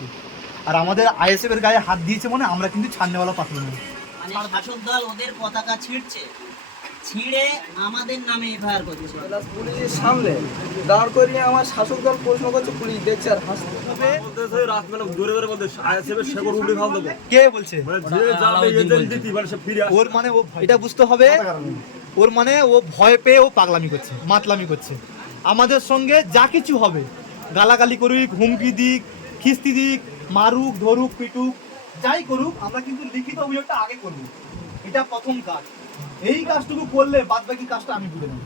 করছি। আর আমাদের আইএসএফ এর গায়ে হাত দিয়েছে মানে আমরা কিন্তু ছাড়নেওয়ালা পাত্র নই। মানে শাসক দল ওদের পতাকা ছিঁড়ে আমাদের নামে এফআইআর করছে। পুলিশের সামনে দাঁড় করিয়ে আমার শাসক দল প্রশ্ন করছে, পুলিশ দেখছে আর হাসছে। কে বলছে? ওর মানে ও এটা বুঝতে হবে, ওর মানে ও ভয় পেয়ে ও পাগলামি করছে, মাতলামি করছে। আমাদের সঙ্গে যা কিছু হবে, গালাগালি করুক, হুমকি দিক, খিস্তি দিক, মারুক, ধরুক, পিটুক, যাই করুক, আমরা কিন্তু লিখিত অভিযোগটা আগে করবো। এটা প্রথম কাজ। এই কাজটুকু করলে বাদ বাকি কাজটা আমি বুঝে নেব,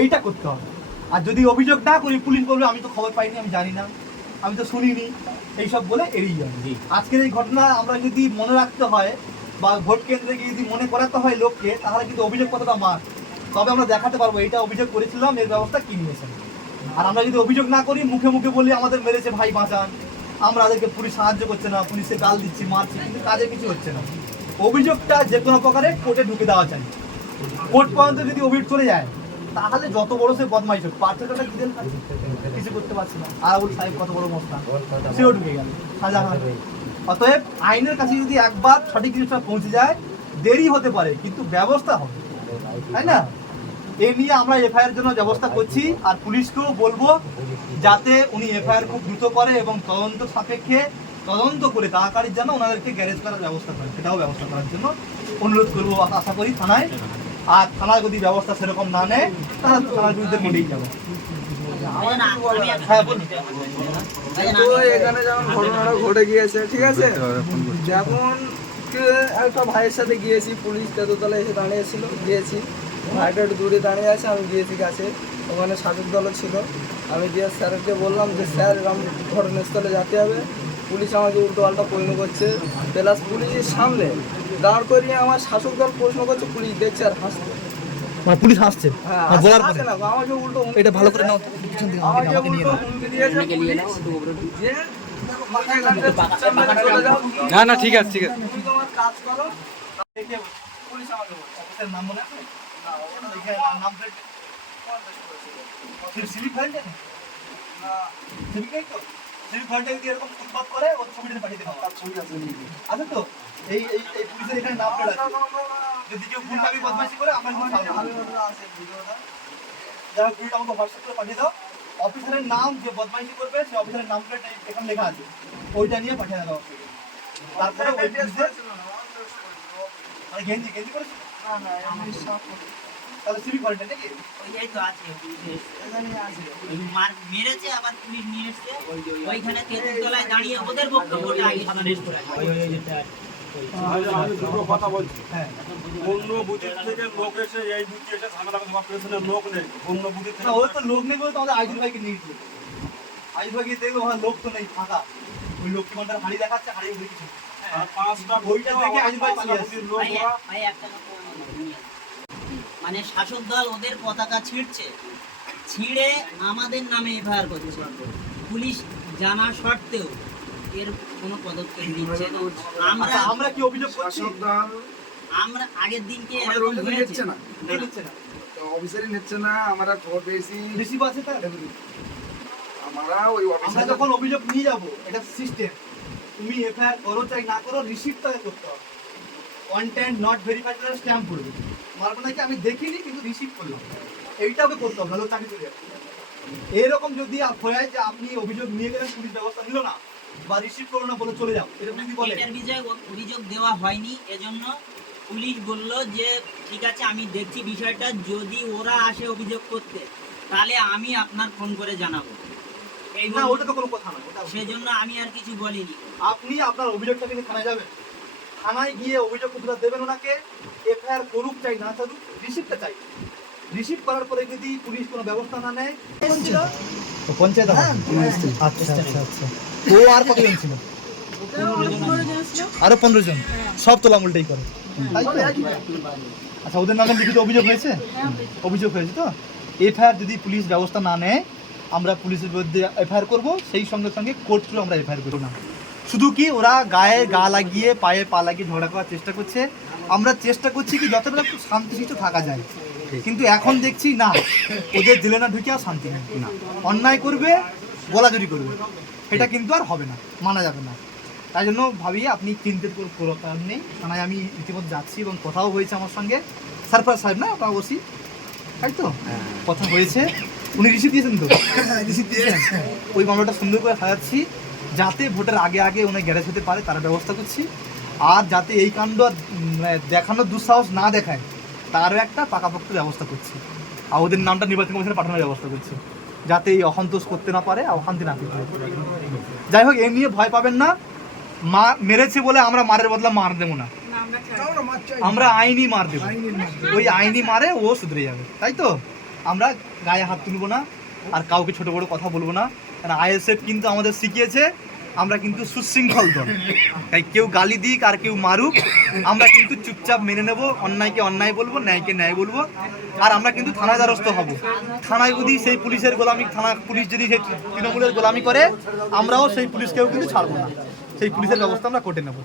এইটা করতে হবে। আর যদি অভিযোগ না করি, পুলিশ বলবে আমি তো খবর পাইনি, আমি জানি না, আমি তো শুনিনি, এইসব বলে এড়িয়ে যাবে। আজকের এই ঘটনা আমরা যদি মনে রাখতে হয় বা ভোট কেন্দ্রে গিয়ে যদি মনে করাতে হয় লোককে, তাহলে কিন্তু অভিযোগ কতটা মার, তবে আমরা দেখাতে পারবো এইটা অভিযোগ করেছিলাম, এর ব্যবস্থা কি নিয়েছেন। আর আমরা যদি অভিযোগ না করি, মুখে মুখে বলি আমাদের মেরেছে ভাই বাঁচান, আমরা তাদেরকে পুলিশ সাহায্য করছে না, পুলিশে গাল দিচ্ছি, মারছি, কিন্তু কাজে কিছু হচ্ছে না। অভিযোগটা যে কোনো প্রকারে কোর্টে ঢুকে দেওয়া চাই। কোর্ট পর্যন্ত যদি অভিযোগ চলে যায়, তাহলে যত বড় সে বদমাইশ হোক, পার্থক্যটা কিছু করতে পারছে না। আরাবুল সাহেব কত বড় মস্তা, সেও ঢুকে গেল সাজা। অতএব আইনের কাছে যদি একবার সঠিক জিনিসটা পৌঁছে যায়, দেরি হতে পারে কিন্তু ব্যবস্থা হবে, তাই না? এই নিয়ে আমরা এফআইআর জন্য ব্যবস্থা করছি। আর পুলিশকেও বলবো যাতে উনি এফআইআর খুব দ্রুত করে এবং তদন্ত সাপেক্ষে তদন্ত করে তাড়াতাড়ির জন্য ওনাদেরকে গ্যারেজ করার ব্যবস্থা করে, সেটাও ব্যবস্থা করার জন্য অনুরোধ করবো আশা করি থানায়। আর থানায় যদি ব্যবস্থা সেরকম না নেয়, তাহলে থানার বিরুদ্ধে মোটেই যাবো। হ্যাঁ বলুন। এখানে যেমন ঘটনাটা ঘটে গিয়েছে, ঠিক আছে, যেমন একটা ভাইয়ের সাথে গিয়েছি, পুলিশ তেতোতলায় এসে দাঁড়িয়েছিল, গিয়েছি, ভাইটা একটু দূরে দাঁড়িয়ে আছে, আমি গিয়েছি কাছে, ওখানে শাসক দলও ছিল। আমি গিয়ে স্যারকে বললাম যে স্যার এরকম ঘটনাস্থলে যেতে হবে, পুলিশ আমাকে উল্টো পাল্টা প্রশ্ন করছে, প্লাস পুলিশের সামনে দাঁড় করিয়ে আমার শাসক দল প্রশ্ন করছে, পুলিশ দেখছে আর হাসছে। মানে পুলিশ হাসছে বলার পরে আমাকে উল্টো এটা ভালো করে নাও, পিছন থেকে আমাকে নিয়ে নাও। না না ঠিক আছে, ঠিক আছে। কাজ করো। পুলিশ আমাকে বলছে অফিসের নাম মনে আছে? না, ওটা দেখে নাম প্লেট সিভিক ভলেন্টিয়ার না, সিভিক নেই তো। সিভিক ভলেন্টিয়ার দিয়ে এরকম ফুটপাত করে ওর ছবিটা পাঠিয়ে দেবো, তার ছবি আছে আছে তো। এই এই এই পুলিশের এখানে নাম প্লেট আছে, যদি কেউ গুন্ডামি বদমাইশি করে আমরা কিন্তু ছাড়বো না। যারা ভিডিওটা আমাকে হোয়াটসঅ্যাপ করে পাঠিয়ে দাও, অফিসারের নাম যে বদমাইশি করবে সেই অফিসারের নাম প্লেট এখানে লেখা আছে, ওইটা নিয়ে পাঠিয়ে দাও। তারপরে ওই পুলিশের মানে গেঞ্জি গেঞ্জি করেছি না না আমি সব তাহলে সিভিক ভলেন্টিয়ার নাকি ওইটাই তো আছে, এখানে আছে, মার মেরেছে আবার পুলিশ নিয়ে এসেছে ওইখানে তেতুলতলায় দাঁড়িয়ে ওদের বক্তব্যটা আগে সামনে করে আমি দুটো কথা বলছি। হ্যাঁ, অন্য বুথের থেকে লোক এসে এই বুথে এসে ঝামেলা করতে পেছনে লোক নেই, অন্য বুথের থেকে ওই তো লোক নেই বলে তো আমাদের আইজুল ভাইকে নিয়ে গেছিল। আইজুল ভাইকে দেখলো ওখানে লোক তো নেই, ফাঁকা। ওই লক্ষ্মী ভান্ডার হাড়ি দেখাচ্ছে, হাড়ি উঠে কিছু আর পাঁচটা ওইটা দেখে আইজুল ভাই পালিয়ে আসছে। লোকরা ভাই একটা মানে শাসক দল ওদের পতাকা ছিঁড়ে আমাদের নামে এফআইআর করছে। পুলিশ জানা সত্ত্বেও এর কোনো পদক্ষেপ নিচ্ছে না। আমরা কি অভিযোগ করছি? আমরা আগের দিনকে এরকম হয়েছে না, নিচ্ছে না, তো অফিসারই নিচ্ছে না। আমরা খবর পেয়েছি, রিসিভ আছে তার। আমরা ওই আমরা অফিসার যখন অভিযোগ নিয়ে যাব, এটা সিস্টেম, তুমি এফআইআর করো চাই না করো, রিসিভ তাকে করতে হবে। কন্টেন্ট নট ভেরিফাইড করে স্ট্যাম্প করবে, মারবো নাকি আমি দেখিনি কিন্তু রিসিভ করলাম, এইটাকে করতে হবে, নাহলে চাকরি চলে যাবে। এরকম যদি হয় যে আপনি অভিযোগ নিয়ে গেলেন, পুলিশ ব্যবস্থা নিল না বা রিসিভ করো না বলে চলে যাও, এরকম যদি বলে এটার বিষয়ে অভিযোগ দেওয়া হয়নি, এজন্য পুলিশ বলল যে ঠিক আছে আমি দেখছি বিষয়টা, যদি ওরা আসে অভিযোগ করতে তাহলে আমি আপনার ফোন করে জানাবো। এই না, ওটা তো কোনো কথা না, ওটা সেজন্য আমি আর কিছু বলিনি। আপনি আপনার অভিযোগটা নিয়ে থানায় যাবেন, থানায় গিয়ে অভিযোগ পত্র দেবেন ওনাকে, এফআইআর করুক চাই না করুক, রিসিভটা চাই। রিসিভ করার পরে যদি পুলিশ কোনো ব্যবস্থা না নেয়, পঞ্চায়েত আচ্ছা আচ্ছা আচ্ছা, ও আর কতজন ছিল? আরো 15 জন, সব তোলা উল্টাই করে, তাই তো? আচ্ছা, ওদের নামে লিখিত অভিযোগ হয়েছে? অভিযোগ হয়েছে তো। এফআইআর যদি পুলিশ ব্যবস্থা না নেয়, আমরা পুলিশের বিরুদ্ধে এফআইআর করবো, সেই সঙ্গে সঙ্গে কোর্ট থ্রু আমরা এফআইআর করবো না। শুধু কি ওরা গায়ে গা লাগিয়ে পায়ে পা লাগিয়ে ঝগড়া করার চেষ্টা করছে, আমরা চেষ্টা করছি কি যতটা একটু শান্তিশিষ্ট থাকা যায়, কিন্তু এখন দেখছি না, ওদের জেলে না ঢুকে আর শান্তি নেই। অন্যায় করবে, গলাজুরি করবে, এটা কিন্তু আর হবে না, মানা যাবে না। তাই জন্য ভাবি আপনি চিন্তিত কোনো কারণ নেই, থানায় আমি ইতিমধ্যে যাচ্ছি এবং কথাও হয়েছে আমার সঙ্গে সারফরাজ সাহেব, না আপনার ওসি, তাই তো কথা হয়েছে, উনি রিসিভ দিয়েছেন তো, রিসিভ দিয়েছেন, ওই মামলাটা সুন্দর করে সাজাচ্ছি যাতে ভোটের আগে আগে উনি গ্যারেজ হতে পারে তার ব্যবস্থা করছি। আর যাতে এই কাণ্ড আর মানে দেখানোর দুঃসাহস না দেখায় তারও একটা পাকাপোক্ত ব্যবস্থা করছি। আর ওদের নামটা নির্বাচন কমিশনে পাঠানোর ব্যবস্থা করছি যাতে এই অসন্তোষ করতে না পারে, আর অশান্তি না করতে পারে। যাই হোক, এ নিয়ে ভয় পাবেন না, মা মেরেছে বলে আমরা মারের বদলা মার দেবো না, আমরা আইনি মার দেবো, ওই আইনি মারে ও শুধরে যাবে, তাই তো? আমরা গায়ে হাত তুলবো না আর কাউকে ছোট বড় কথা বলবো না, কারণ আইএসএফ কিন্তু আমাদের শিখিয়েছে আমরা কিন্তু সুশৃঙ্খল দল, তাই কেউ গালি দিক আর কেউ মারুক আমরা কিন্তু চুপচাপ মেনে নেব, অন্যায়কে অন্যায় বলবো, ন্যায়কে ন্যায় বলবো। আর আমরা কিন্তু থানায় দ্বারস্থ হব, থানায় যদি সেই পুলিশের গোলামি, থানা পুলিশ যদি সেই তৃণমূলের গোলামি করে আমরাও সেই পুলিশকেও কিন্তু ছাড়বো না, সেই পুলিশের ব্যবস্থা আমরা কোর্টে নেব।